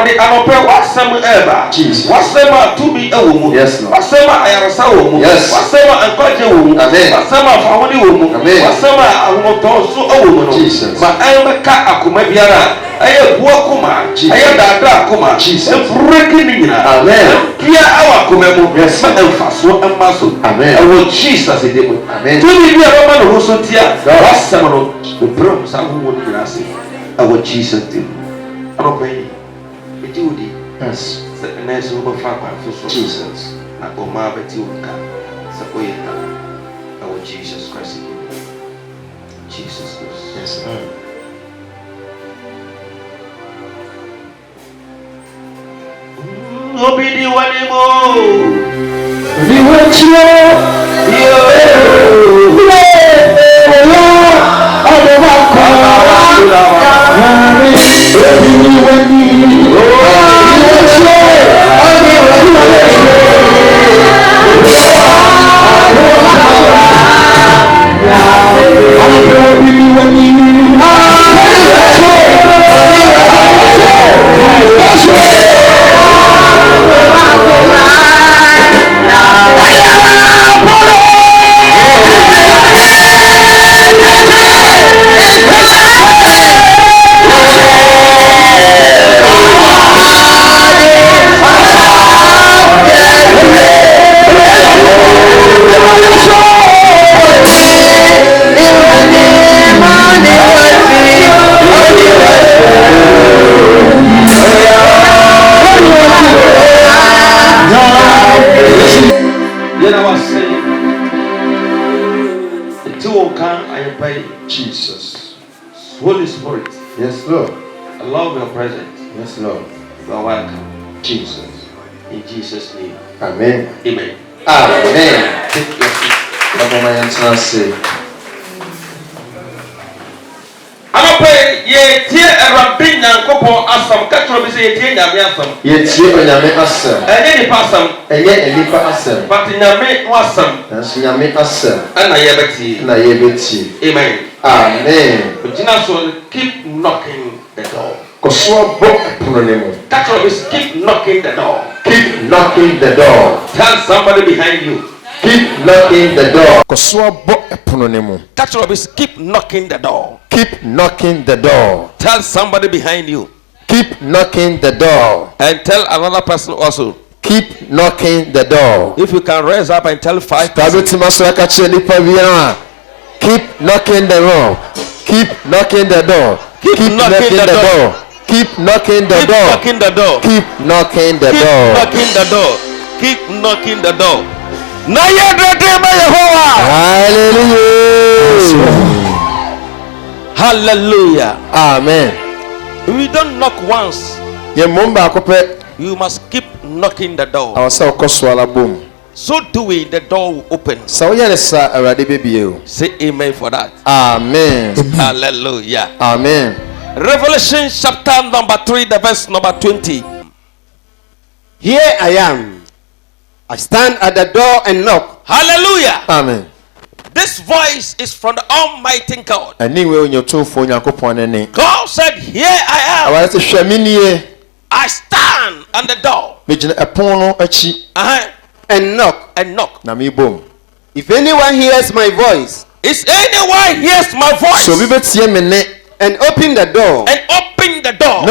Awurade anɔpɛ wasɛm ɛba. Wasɛm a tumi ɛwɔ mu. Wasɛm a ayaresa wɔ mu. Wasɛm a nkwagye wɔ mu. Wasɛm a fahode wɔ mu. Wasɛm a ahomotɔ so ɛwɔ mu no. Ma ɛmɛka akoma biara ɛyɛ bua koma. Ɛyɛ daadaa koma. Ɛbreki ne nyinaa. Pia ɛwɔ akoma mu. Ma ɛmfa so ɛma so. Ɛwɔ Jesus ɛdi mu. Tumi bi a bɛma ne ho so tia. Wasɛm no. Ɛbrɛ mu saa ho wɔ ne nyinaa se. Ɛwɔ Jesus ɛdi mu. Anɔpɛ yi. Yes. The next over Jesus. Not go marvel to our Jesus Christ. Jesus Christ. Yes, sir. Obedi wanemo. We want Jesus. Holy Spirit. Yes, Lord. I love your presence. Yes, Lord. You are welcome. Jesus. In Jesus' name. Amen. Amen. Amen. Take your seat. Ye tie Awurade Nyankopɔn asam ka kyerɛ bi sɛ ye tie Nyame asam. Ye tie Nyame asam. Ɛnyɛ nipa asam. Ɛnyɛ nipa asam. But Nyame no asam. Nanso Nyame asam. Ɛna yɛbɛtie. Na yɛbɛtie. Amen. Amen. Ogyina so keep knocking the door. Kɔsoa bɔ ɛpono ne mu. Ka kyerɛ bi keep knocking the door. Keep knocking the door. Tell somebody behind you. Keep knocking the door. Kɔsoa bɔ ɛpono ne mu. Ka kyerɛ bi keep knocking the door. Keep knocking the door. Tell somebody behind you. Keep knocking the door. And tell another person also. Keep knocking the door. If you can raise up and tell 5 people. Keep knocking the door. Keep knocking the door. Keep knocking the door. Keep knocking the door. Keep knocking the door. Keep knocking the door. Keep knocking the door. Keep knocking the door. Hallelujah. Hallelujah. Amen. We don't knock once. You must keep knocking the door. So doing, the door will open. Say amen for that. Amen. Hallelujah. Amen. Revelation chapter number 3, the verse number 20. Here I am. I stand at the door and knock. Hallelujah. Amen. This voice is from the Almighty God. God said, here I am. I stand on the door. And knock. And knock. If anyone hears my voice. If anyone hears my voice. And open the door. And open the door.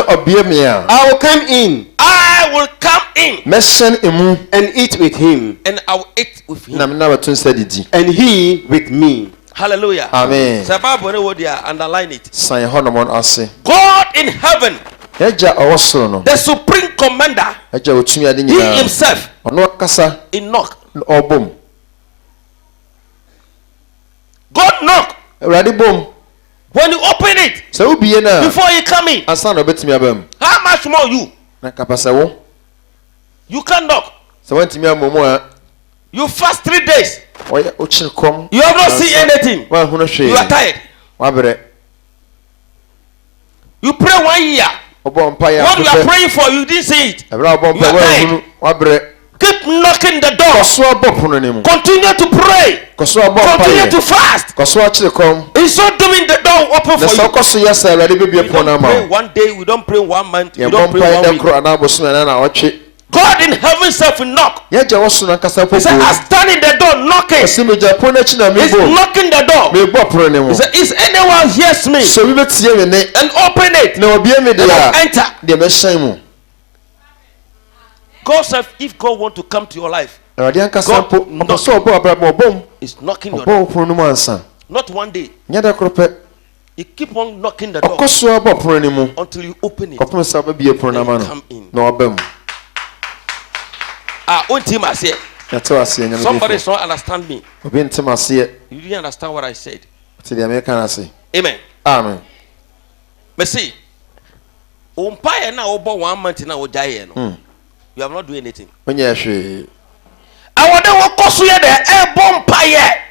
I will come in. I will come in. And eat with him. And I will eat with him. And he with me. Hallelujah. Amen. Underline it. God in heaven. The supreme commander. He himself. In knock. God knock. When you open it, before you come in, how much more you? You can knock. You fast 3 days. You have not seen anything. You are tired. You pray 1 year. What you are praying for, you didn't see it. You are tired. Keep knocking the door. Continue to pray. Continue to fast. He's not doing the door open for you. We don't pray one day, we don't pray 1 month, we don't pray 1 week. God in heaven self will knock. He said, I stand in the door knocking. He's knocking the door. He said, is anyone hears me and open it and enter. God said, if God want to come to your life, God is knocking your door. Not one day. You keep on knocking the door until you open it and come in. Somebody does not understand me. You didn't understand what I said. Amen. Amen. Mercy. Umpire now over 1 month now. You have not doing anything. I want to walk through the air bumpire.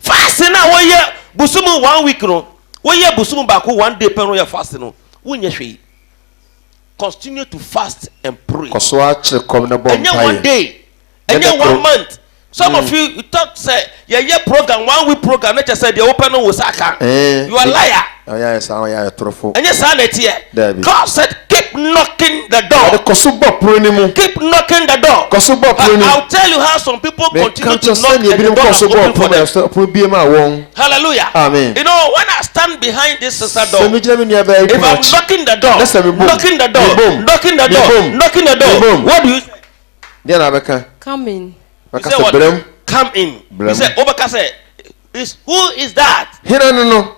Fast now 1 year. Busumu 1 week no. 1 year busumu baku 1 day pen no fast no. Unyeshwe. Continue to fast and pray. And 1 day, and 1 month. Some of you thought say your program 1 week program. Nature said the open was you are liar. Oh yes, and yes, God said keep knocking the door. Keep knocking the door. I'll tell you how some people continue to knock and the door is open for them. Hallelujah. Amen. You know, when I stand behind this sister door, if I'm knocking the door, knocking the door, knocking the door, knocking the door, what do you say? Come in. You say what? Come in. You say, Obaka say, who is that? No.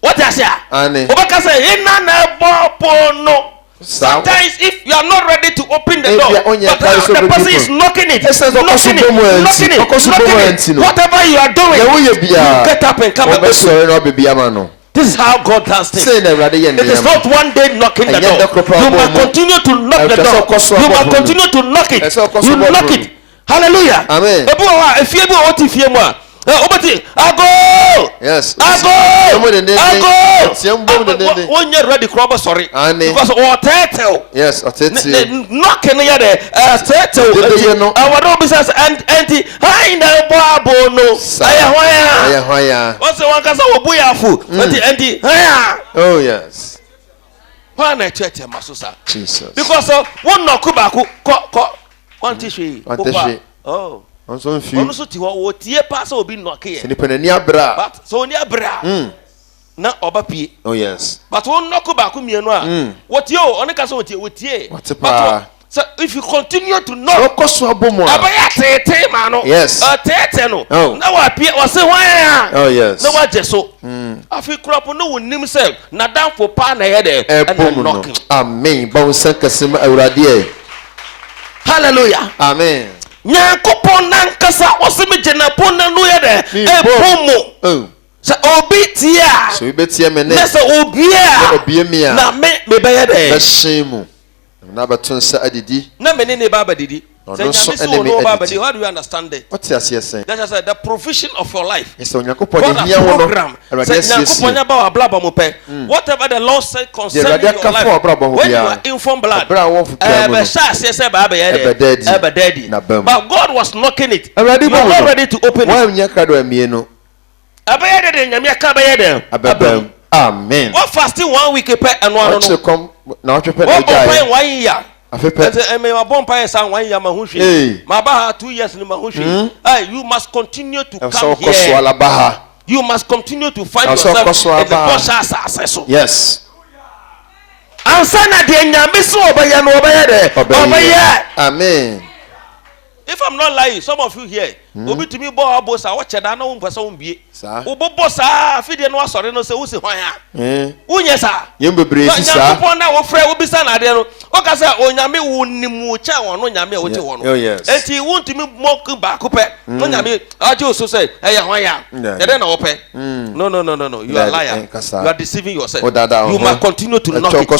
What I say? Obaka say, no. Sometimes if you are not ready to open the door, but the person is knocking it, knocking it. Whatever you are doing, you get up and come and this is how God does things. It is not 1 day knocking the door. You must continue to knock the door. You must continue to knock it. You knock it. Hallelujah. Amen. I go. Yes. I go. When you're ready, crop sorry. Because or turtle. Yes, knocking the turtle. Our business and the high in the babo no. What's the one case of buyafu? And the oh yes. Why not church masusa? Jesus. Because one no kubaku one tissue. Oh. Also to what tie pass will be knocking. But so near bra. Na obapie. Oh yes. But one knock back mienu what you on the castle with ye. So if you continue to knock, yes. No. Now I appear or say why? Oh yes. No what just so. I feel crop no one himself. Na down for pan ahead and knocking. Amen. Bounce kasima awradie. Hallelujah. Amen. Nyankopon nankasa oseme jenapon no ye de ebomo. Oh. So obitia. So you betia me ne. Nesa obia. Na me be ye de. Beshemu. Na batun sa adidi. Na me ne baba didi. How do you understand it? What's that saying? That's just the provision of your life. Yes, so God program. Whatever the Lord said concerning your life, when you are informed blood, but God was knocking it. You are not ready to open it. Amen. What fasting 1 week and 1 year? My bonfire is 1 year, my baha 2 years. You must continue to come here. You must continue to find yourself in the process. Yes. Amen. If I'm not lying, some of you here, obi to me boss, I watch that no person be. Boss, feed no sorry, no say, who's the why? Unyasa, you be brave, sir. Upon our friend will be son. I don't know. Okay, sir, on Yami Wunimucha or no Yami, which one. Oh, yes. And he won't to me mock back up. No Yami, I just say, hey, why? Then open. No. You are a liar. You are deceiving yourself. You must continue to knock it.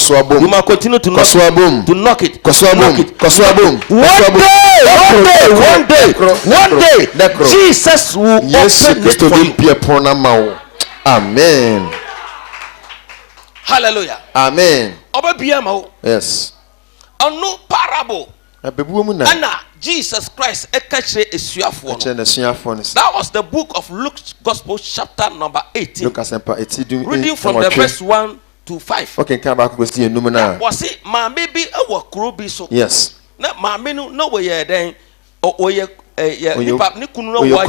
You must continue to knock it. One day, Jesus will open it for you. Amen. Hallelujah. Amen. Yes. A no parable. Anna Jesus Christ ekachre esuafo no. That was the book of Luke's Gospel chapter number 18. Reading from the verse 1 to 5. Okay, come back go see enum na. Was it ma maybe ewo kuro bi so. Yes. Na ma me no we ye den oye nipa ni kunu no wa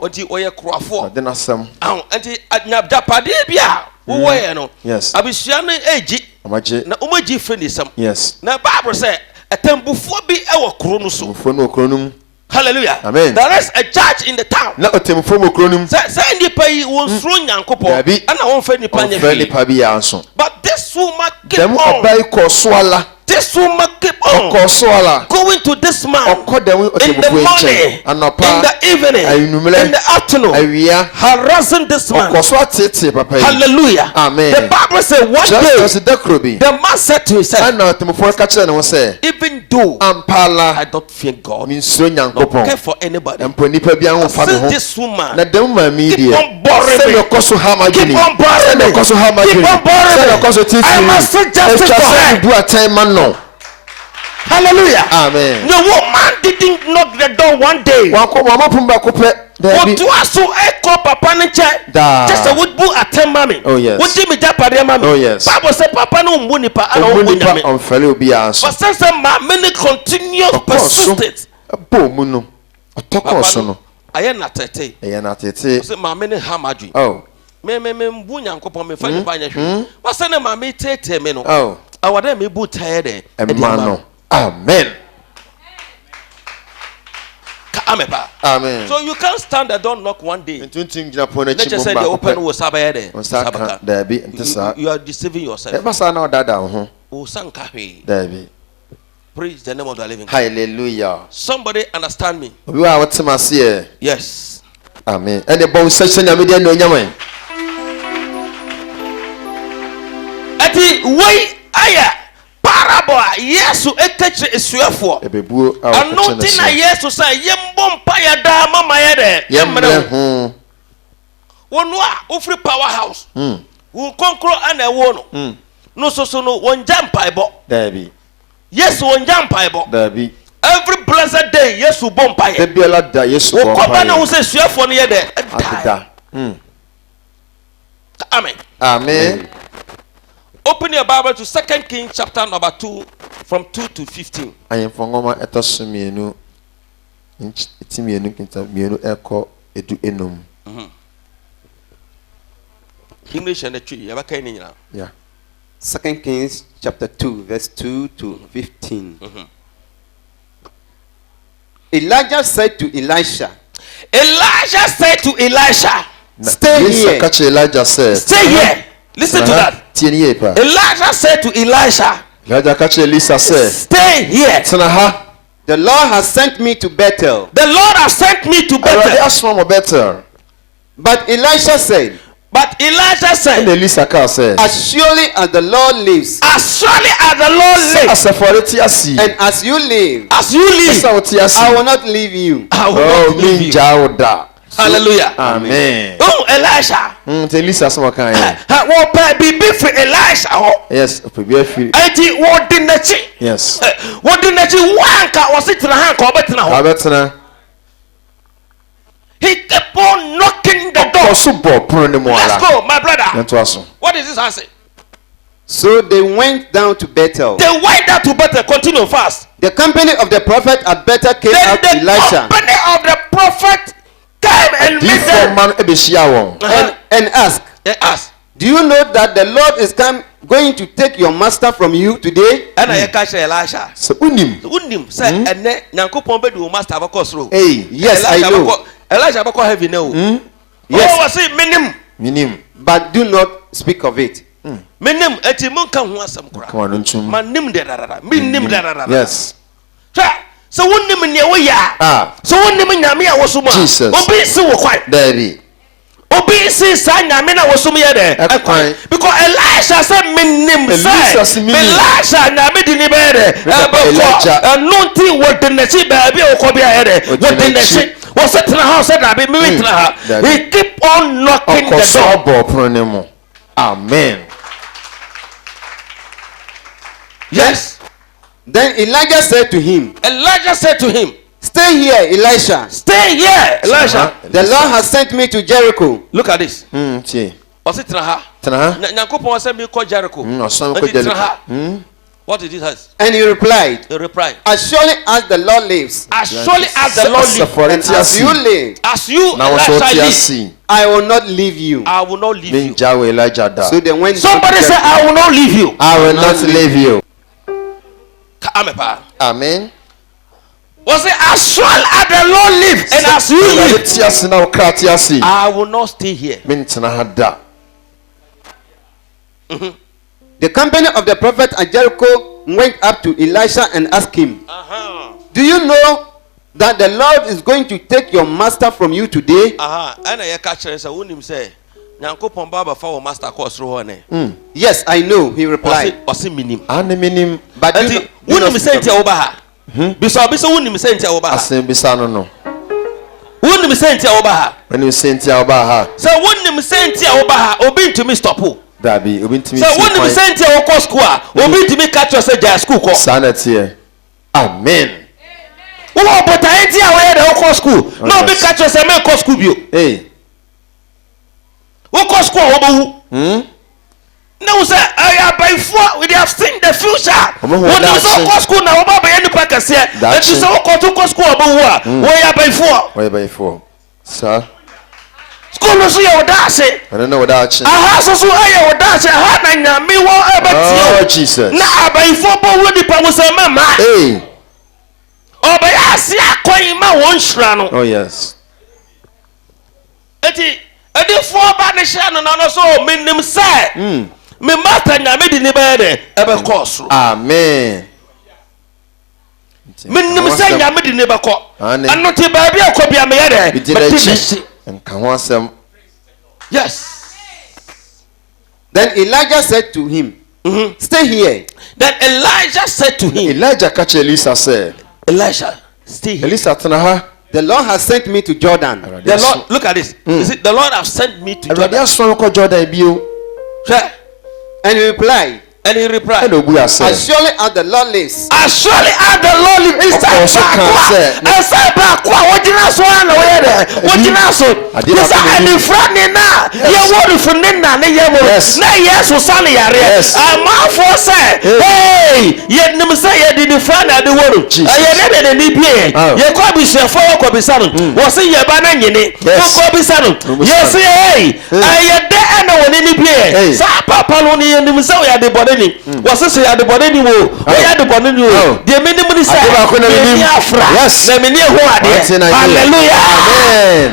oti oye kurafo. Den asem. Ahun enti adapade bia wo ye no. Yes. Abisua no eji. Amaje. Na omaji fre ni sam. Yes. Na Bible say atembufo bi ewo kuro no so. Atembufo no kuro no. Hallelujah. Amen. There is a church in the town. Na atembufo mo kuro no. Say nipa yi won suro Nyankopon. Ana won fe nipa nya fe nipa bi ya nso. But this woman keep dem on. Dem obai ko so ala. This woman keep on going to this man in the morning, in the evening, in the afternoon, harassing this man. Hallelujah. Amen. The Bible says one day the man said to himself, even though I don't fear God, don't care for anybody, since this woman keep on boring me, keep on boring me, I must suggest it for her. Hallelujah. Amen. The woman didn't knock the door one day. Just a would book at 10 mammy. Oh, yes. What Jimmy Japari mammy? Oh, yes. Bible said Papa no munipa and on fellow be answered. But since many continuous persistent. A boom. A talk also. I am not a I am not a my many hamadri. Oh. Me bunyan copa me find by but send my me take me no. Oh. I would me boot tired. Amen. Amen. So you can't stand there, don't knock one day. Let's just say the open was Sabbath. You are deceiving yourself. Praise the name of the living God. Hallelujah. Somebody understand me? Yes. Amen. And the bones section of media no yaman. At the way I parable yesu ekeche esuafo anointing na yesu say yembo mpaya da mama yede yemre wonu a ofri powerhouse wo konkro ana ewo no no so no wonja mpaibo dabi yesu wonja mpaibo dabi every blessed day yesu bo mpaye debiela da yesu bo mpaye wo koba na wo say esuafo no yede da amen amen. Open your Bible to 2 Kings chapter number 2 from 2 to 15. I am from Goma etosmienu itimienu kinta eko edu enum. English and the tree. Yeah. 2 Kings chapter 2 verse 2 to 15. Elijah said to Elisha. Elijah said to Elisha, stay here. Elijah said, stay here. Listen to that. Elijah said to Elisha, stay here. The Lord has sent me to Bethel. The Lord has sent me to Bethel. But Elijah said, as surely as the Lord lives, and as you live, I will not leave you. Hallelujah. Amen. Oh, Elisha. Elisha so kan ya. Wo pa bibi for Elisha ho. Yes, obi free. Enti wo di nachi. Yes. Wo di nachi wanka wo sit na han ka obetena ho. Obetena. He kept on knocking the door. Let's go, my brother. What is this answer? So they went down to Bethel. Continue fast. The company of the prophet at Bethel came out to Elisha. The company of the prophet came and met them and asked, do you know that the Lord is going to take your master from you today? And I catch Elisha. Say, hey, yes, I know. Elijah bako heavy now. Yes. Oh, was it minim? But do not speak of it. Minim eti munka ho asem kura. Manim de rarara. Minim de rarara. Yes. So wonnim ne wo ya. So wonnim nyame a wo so ma. Obi si wo kwan. Daddy. Obi si sa nyame na wo so me de. Because Elisha said minim say. Elisha nyame di ni be de. Elijah. Anunti wo de na chi ba bi o ko bi a de. Wo de na chi. Was it in the house that I be he keep on knocking the door. Amen. Yes. Then Elijah said to him, Stay here, Elisha. Stay here, Elisha. The Lord has sent me to Jericho. Look at this. tie. Ɔsi tena ha. Nyankopɔn sɛ mi kɔ Jericho. Ɔsɔn kɔ Jericho. What did he say? And he replied. He replied. As surely as the Lord lives. As surely as the Lord lives. And as you live. As you Elisha live. I will not leave you. I will not leave you. So then when somebody say, I will not leave you. I will not leave you. Amen. Was it as surely as the Lord lives and as you live? I will not stay here. The company of the prophet at Jericho went up to Elisha and asked him, do you know that the Lord is going to take your master from you today? Yes, I know, he replied. But Dabi, so when you send to your school, obi to me catch yourself school ko. Sanity. Amen. Who but I ain't here the school. No be catch yourself me ko school bio. Hey. Who ko school obo no say I by four we have seen the future. When you so ko school na obo be any pack here. And you say who ko school obo we are by four. We by four. Sir. School so your dash. I don't know what that is. Aha so aye dash ha na nyame wo Oh Jesus. Na abaifo bo wo dipa wo say mama. Hey. Obaya ase akoyin ma won hira no. Oh yes. Eti fo ba ne hira no no so menim say. Me mata nyame di ni ba de ebe course. Amen. Menim say nyame di ni be ko. Ano ti ba bia ko bia me ye de. Yes. Then Elijah said to him, stay here. Then Elijah said to him, Elijah catch Elisha said, Elisha, stay here. Elisha tanaha. The Lord has sent me to Jordan. The Lord, look at this. Is it the Lord has sent me to Jordan? Sure. And he replied, as surely as the Lord lives. As surely as the Lord lives. What did I say? What did I say? This is friend now. You want for Nina? Yes. Yes. Yes. I'm out for say. Hey, yet never say you didn't find out the world. I never did the NBA. You could be so far. Could be son. Was it your banana? You could be son. Yes. Hey, I had the end of an NBA. Papa only in the Messiah the body. Was this at the body? We had the body. The minimum is yes. Hallelujah. Amen.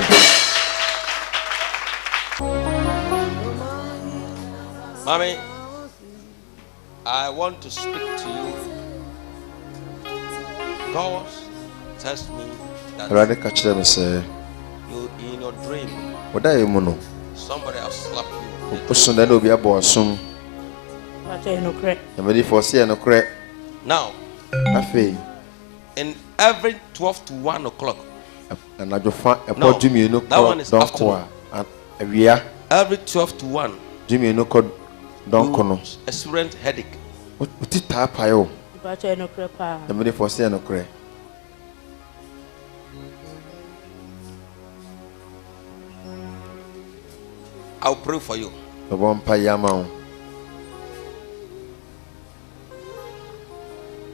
Mommy, I want to speak to you. God tells me that you in your dream. Somebody has slapped you. Now, in every 12 to 1 o'clock. No, that one is afternoon. Every 12 to 1. You experience headache. I'll pray for you.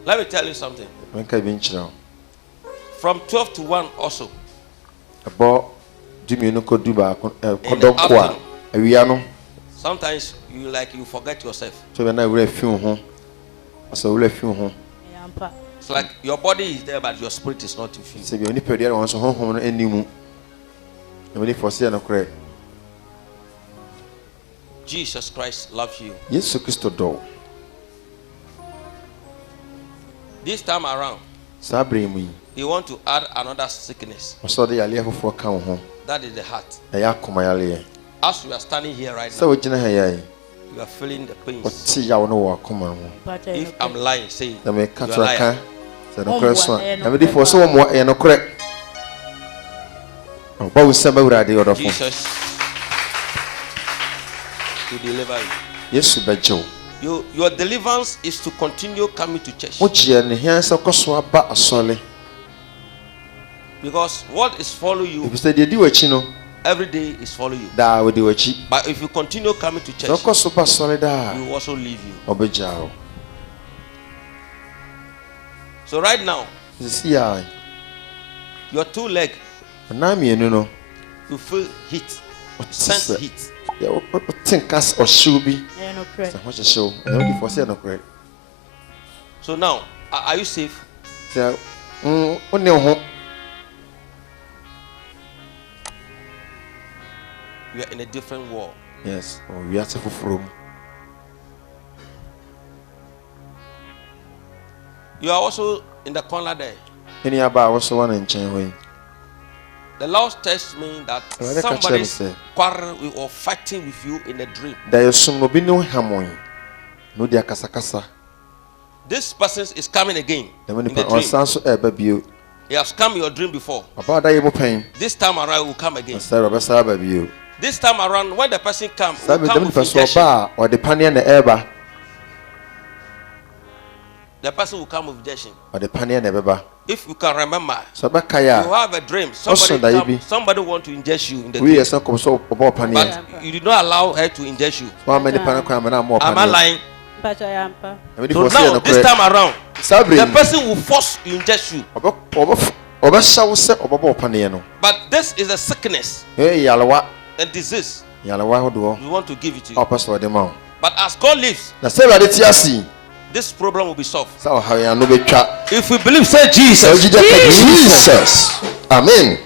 Let me tell you something. From 12 to 1 also. Sometimes you forget yourself. It's like your body is there but your spirit is not with you. Jesus Christ loves you. This time around, he want to add another sickness. That is the heart. As we are standing here right now, you are feeling the pains. If I'm lying, say you are lying. Jesus to deliver you. Your deliverance is to continue coming to church. Because what is following you If you say they do a chino, every day is following you. that would do a cheap. But if you continue coming to church, So super solid. he will also leave you. Obejao. So right now, You see, I. your two legs, Nami, no. you feel heat. You sense it? heat. Yeah, what think us or should be? Yeah, no correct. What's the show? I don't before say no correct. So now, are you safe? So, only home. You are in a different world. Yes, or we are safe from. You are also in the corner there. Any about also one in Chenway. The Lord tells me that Well, that can somebody tell me, quarrel with or fighting with you in a dream. There is some no be no hamon. No dia kasa. This person is coming again The in money the on dream. sanso baby. He has come in your dream before. About that you pain. This time around, he will come again. Sarah Bessa baby. This time around, when the person comes, he Sabe will come dem with person injection. ba or the pania na eba The person will come with injection. or the pania na beba. If you can remember, So ba you kaya. have a dream. Also, Somebody want to inject you in the We dream, are so come so about pania. but you did not allow her to inject you. How many pania come na more Am I pania? lying? But I am. So now, this time around, Sabri. the person will force to inject you. Oba shawo se oba pania no. But this is a sickness Eh yalawa and disease. yalawa hodo. We want to give it to you. O pastor de ma. But as God lives, Na se ba de ti asi. this problem will be solved. Sa ha ya no betwa. If we believe, say So Jesus. Jesus. Amen.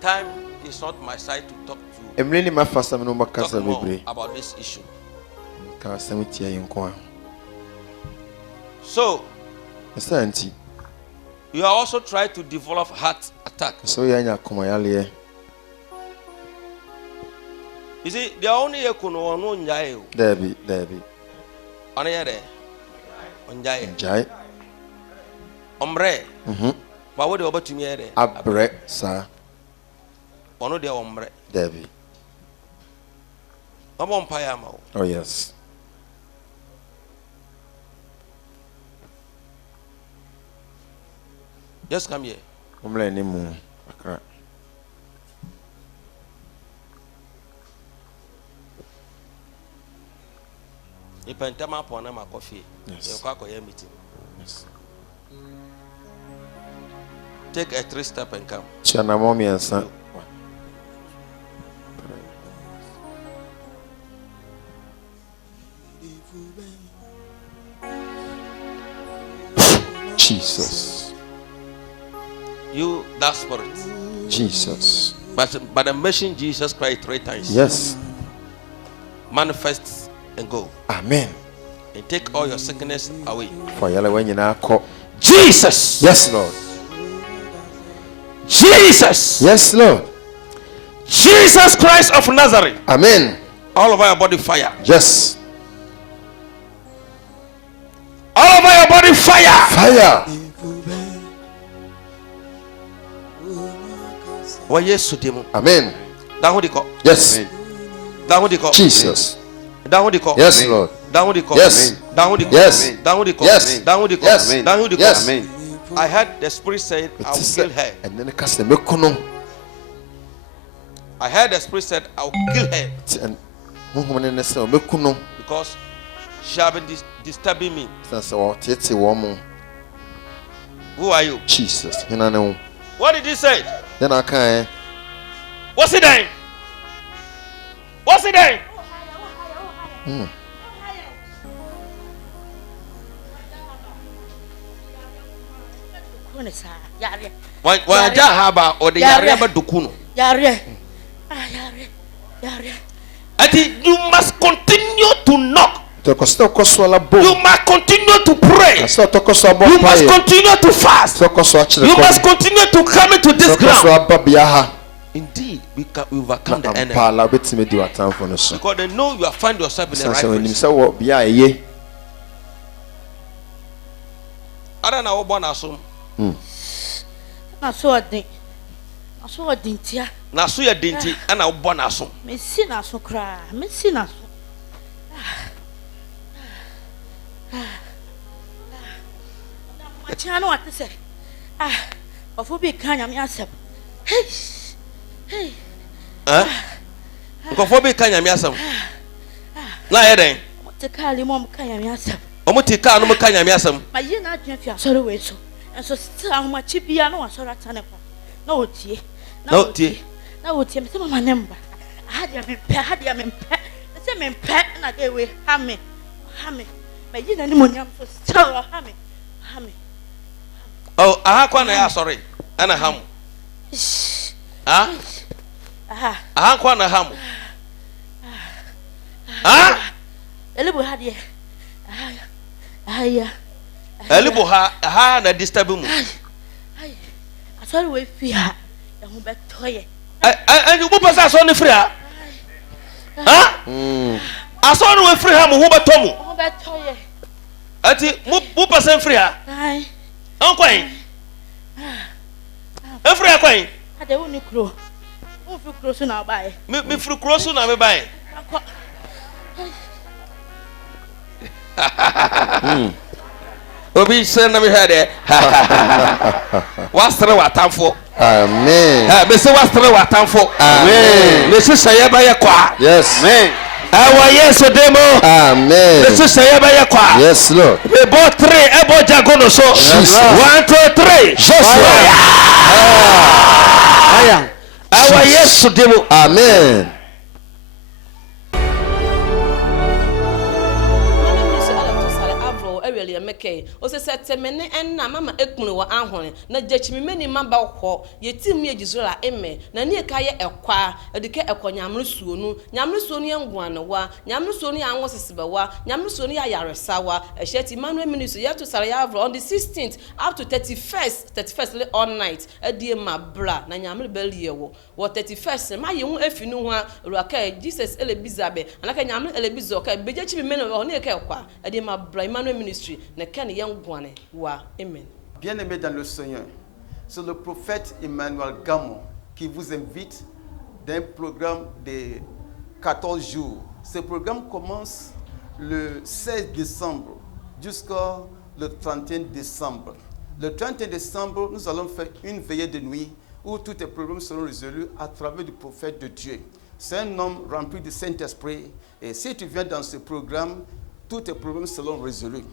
Time is not my side to talk to Emre ni ma fasa me no talk makasa more bebre. about this issue. Ka samiti ayin ko. So Esa anti. you are also trying to develop heart attack. So ya nya koma yale. You see, they are only a kuno no njae. Debi. Ono yere. Onjae. Jai. Omre. Mhm. Ba wo de obatumi yere. Abre sa. Ono de omre. Debi. Omo mpa ya ma wo. Oh yes. Just come here. Omle ni mu. Akra. Ipentama po na ma coffee. Yes. You kwa koye meeting. Yes. Take a 3-step and come. Chana mommy and son. Jesus. You that spirit. Jesus. But the mention Jesus Christ 3 times. Yes. Manifest and go. Amen. And take all your sickness away. For yale when you na ko. Jesus. Yes, Lord. Jesus. Yes, Lord. Jesus Christ of Nazareth. Amen. All over your body fire. Yes. All over your body fire. Fire. Why yes demo. Amen. Down the call. Yes. Down the call. Jesus. Down the call. Yes, Lord. Down the call. Yes. Down the call. Yes. Down the call. Yes. Down the call. Yes. Down the call. Yes. Amen. I heard the spirit said I will kill her. And then the cast me kono. I heard the spirit said I will kill her And muhumane ne se me kono. because she has been disturbing me. Sanse wo tete wo mo. Who are you? Jesus. Hina ne wo. What did he say? Then I can What's it then? What's it then? Waja haba or the Yare. Yareba Dukuno. Yare. Ati, you must continue to knock. Tokosto koswala bo. You must continue to pray. Aso tokoso abo You must paye. continue to fast. Tokoso achire You ko. must continue to come into this Tokoso ground. ababia ha. Indeed, we can overcome the enemy Ampala betime di watamfo no so. because they know you have found yourself in the right Sanse onim place. se wo bia eye. Ada na wo born asom. Na so odin. Na so odin tia. Na so ye denti ana wo born asom. Me si na so kra. Me si na so. Machano what to say. Ah, of who be kind of yourself. Hey, hey. Nkofo kan nyame asam. Na ye den. What to call him mom kind of yourself. Omuti ka no mo kan nyame asam. My year not drink your sorrow way so. And so still how much piano was so that time. No tea. No tea. No tea. Some of my number. I had your pet. The same pet and I gave away. Hammy. My year and money for still hammy. Oh, aha kwa na ya sorry. Ana ham. Ah? Aha kwa na ham. Ah? Elibu had ye. Elibu ha na disturb mu. I sorry we fear. Ya hu betoye. And you pasa so ni free ha? Ha? Aso no we free ha mu hu betomu. Hu betoye. Ati mu pasa free ha? Ai. Ankwan. Free akwan. Ade wo ni kro. Wo fi kro so na bae. Me free kro so na me bae. Obi send na me head wastre watamfo. Amen. Me say wastre watamfo. Amen. Me say saye ba ye kwa. Yes. Amen. Awa yes demo. Amen. Me say saye ba ye kwa. Yes, Lord. Me bo 3 e bo jagono so. 1 2 3. Joshua. Aya. Awa yes demo. Amen. Meke o se setemene enna mama ekunu wa ahone na jechimi meni mamba kho yetim ye jizura eme na ne ka ye ekwa edike ekonyamru suonu nyamru suonu ye ngwana wa nyamru suonu ya anwoseseba wa nyamru suonu ya yaresa wa eheti Emmanuel ministry ye to sare ya on the 16th up to 31st all night edie mabra na nyamru belie wo 31st ma ye hu afinu ho ruaka Jesus elebizabe anaka nyamru elebizo ka bejechimi meni ho ne ka ekwa edie mabra Emmanuel ministry. Bien-aimés dans le Seigneur, c'est le prophète Emmanuel Gamon qui vous invite d'un programme de 14 jours. Ce programme commence le 16 décembre jusqu'au 31 décembre. Le 31 décembre, nous allons faire une veillée de nuit où tous les problèmes seront résolus à travers le prophète de Dieu. C'est un homme rempli du Saint-Esprit et si tu viens dans ce programme, tous tes problèmes seront résolus.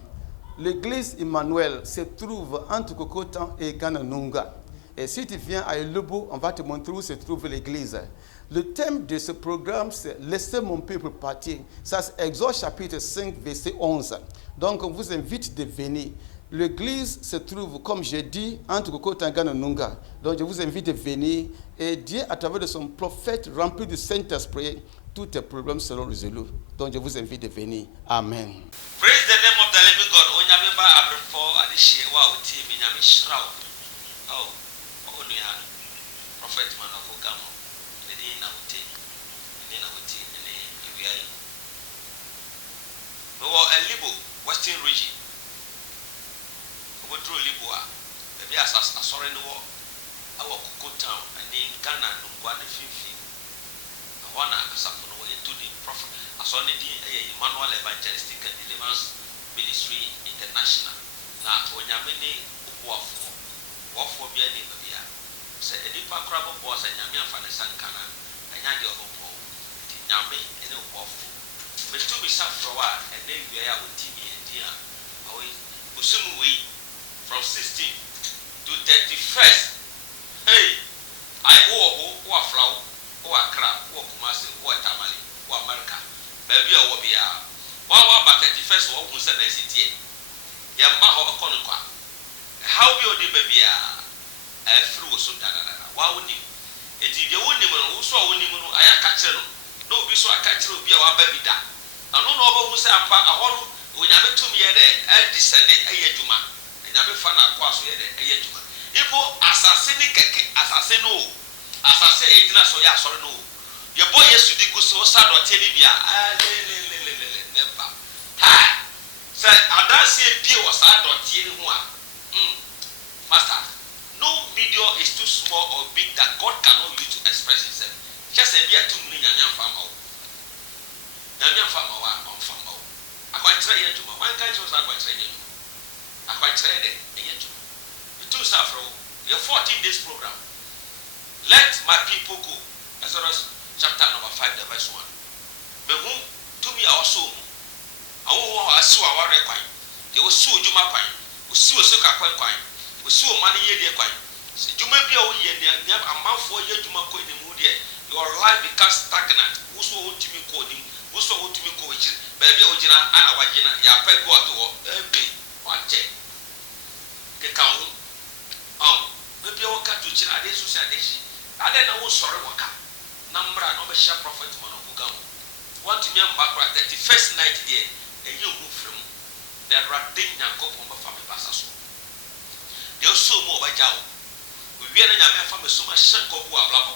L'église Emmanuel se trouve entre Kokotan et Gananunga. Et si tu viens à Elubu, on va te montrer où se trouve l'église. Le thème de ce programme, c'est « Laissez mon peuple partir ». Ça, c'est Exode chapitre 5, verset 11. Donc, on vous invite de venir. L'église se trouve, comme j'ai dit, entre Kokotan et Gananunga. Donc, je vous invite de venir. Et Dieu, à travers de son prophète rempli du Saint-Esprit, tous tes problèmes seront résolus. Donc je vous invite de venir. Amen. Praise the name of the living God. Onyame ba abrefo adehye wa oti mi nyame shirawo. Oh, onuya. Prophet man of Ogamo. Ne na oti. Ne na oti ne ewiai. No Libo, Western region. Obo dro Libo a. Be asore no wo. Awo Kokotown ani Ghana no kwa na fifi. Wana asafu no to the prophet asone di Emmanuel Evangelistic Deliverance Ministry International na onyame ni obuafo bia ni bia se edipa krabo bo se nyame afa ne sankana anya de obo ti nyame ene obuafo betu bi safro wa ene wi ya otimi edi a awi usumu wi from 16 to 31st hey I wo aflawo wo Accra, wo Kumasi, wo Tamale, wo America. Baby o wo bia. Wa ba 31st wo hu se na sitie. Ya mba ho ko no kwa. How be o de baby a free wo so dada. Wa wo ni. Eti de wo ni mo wo so wo ni mo no aya ka kire no. No obi so aka kire obi a wa ba bi da. Ano no oba hu se apa ahoro onyame tumi ye de e disende eye djuma. Onyame fa na kwa so ye de eye djuma. Ipo asase ni keke, asase no asase ejina so ya sori no ye boy Yesu di guso sado teni bia never ha say adanse bie wo sado teni ho a master no video is too small or big that God cannot use to express himself just a bia tum ni nyanya fama wo on fama wo akwantre ye juma wan kan cho sa akwantre ye akwankyerɛ de ɛnyɛ dwuma bitu safro your 14 days program. Let my people go. Exodus chapter number 5 verse 1. Mehu to me also awo asu aware kwan de wo su dwuma kwan wo su osuka kwan wo su mane ye de kwan se dwuma bia wo ye ne amanfo ye dwuma ko ni mu de your life becomes stagnant wo so wo timi ko ni wo so wo timi ko echi ba bia wo gina ana wagina ya pa go ato ebe wache ke ka wo ba bia wo ka to chi ade so se ade chi ade na wo sori waka na mbra na obehia prophet man oguga mo want to me mbakra 31st night there eyi ogu frem the radin yankopon ba fa me basa so de so mo obajawo we na nyame afa me so ma hye nkobu ablabo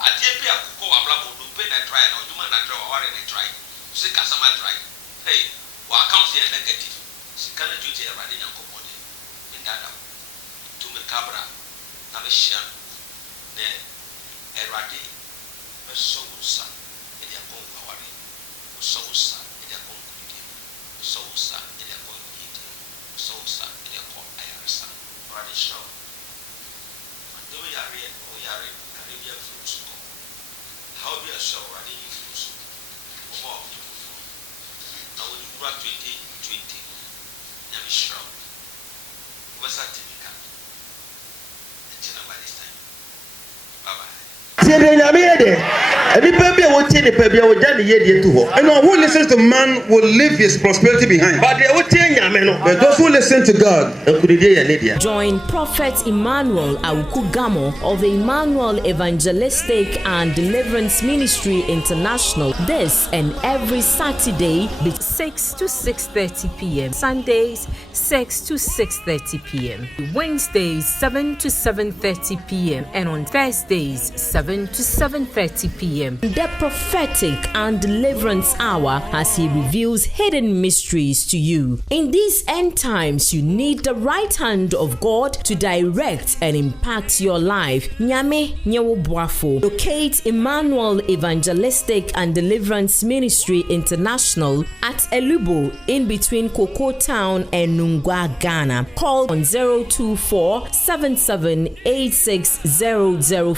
ade bi akukọ ablabo do pe na try na oduma na try ware na try so kasama try hey wa account here negative sika na duty e radin yankopon de ndada to me kabra na be hye ne erade so sa e dia kon ware so sa e dia kon kudi so sa e dia kon yiti so sa e dia kon ayarsa rade show do yare o yare arabia fruits ko how be a show rade fruits o mo na we do 2020 na be show was at tika tina by this time bye bye. And who listens to man will leave his prosperity behind. But those who listen to God. Join Prophet Emmanuel Awukugamo of the Emmanuel Evangelistic and Deliverance Ministry International this and every Saturday between 6 to 6:30 p.m. Sundays 6 to 6:30 p.m. Wednesdays 7 to 7:30 p.m. and on Thursdays 7 to 7:30 p.m. The prophetic and deliverance hour as he reveals hidden mysteries to you. In these end times, you need the right hand of God to direct and impact your life. Nyame nyewo boafo. Locate Emmanuel Evangelistic and Deliverance Ministry International at Elubo in between Cocoa Town and Nungwa, Ghana. Call on 024 7786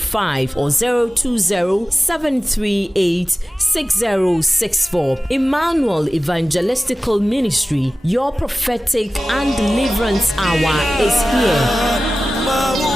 005 or 020 738 6064. Emmanuel Evangelistical Ministry, your prophetic and deliverance hour is here.